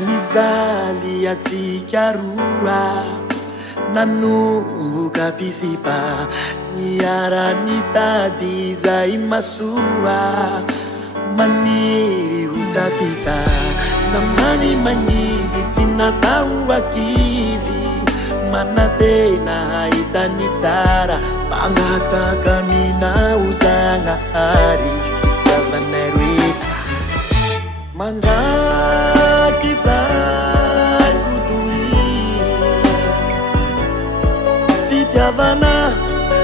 nijaly atsika roa, nanomboka pisipa niara-nitady izay masoa, maniry ho tafita namany manidy tsy natao akivy, manatena ahitany tsara magnataka ninao Zagnahary fitiavanay roe mandraky zay votory fitiavana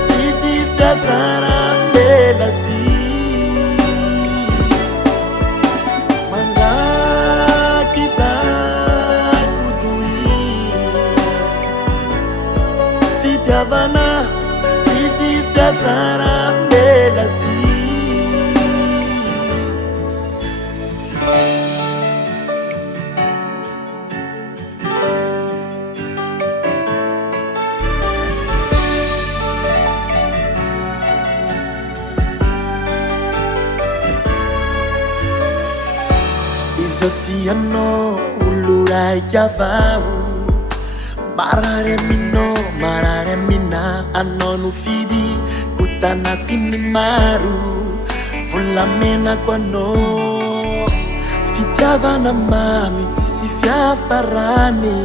tsisy fiatsara mbelatsy mandraky zay votory fitiavana tsisy fiatsara mbelatsy. Siano ulurai avao marare mina anonu fidi kutanatini maru volamena kwano fitiavana mami tsisy fiafarany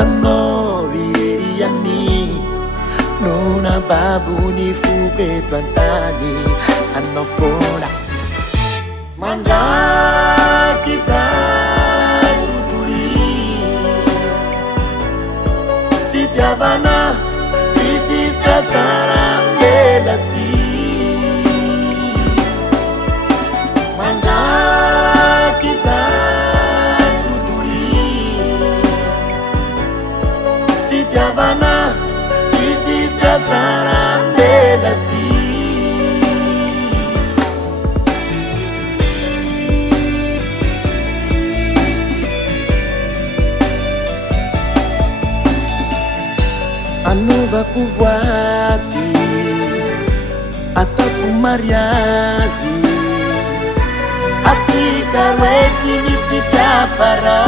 ano vireriani nona babuni fuketo antany ano fora mandraky zay votory fitiavana tsisy fiatsara mbelatsy mandraky zay votory fitiavana tsisy fiatsara mbelatsy. Anovako voaty ataoko mariazy atsika roe tsy misy fiafara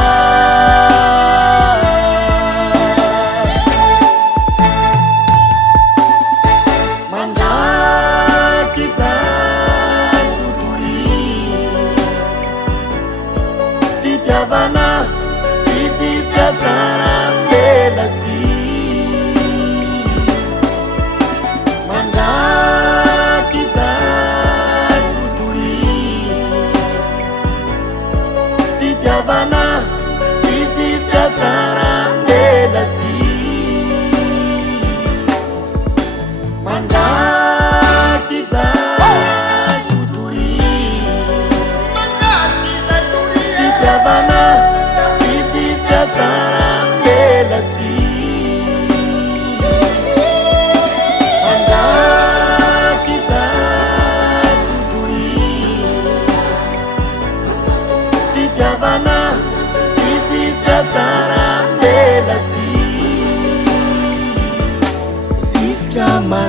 mandraky zay votory fitiavana tsisy fiatsara mbelatsy mandraky zay votory fitiavana tsisy fiatsara mbelatsy mandraky zay votory fitiavana tsisy fiatsara mbelatsy fitiavana tsisy fiatsara mbelatsy jusqu'à ma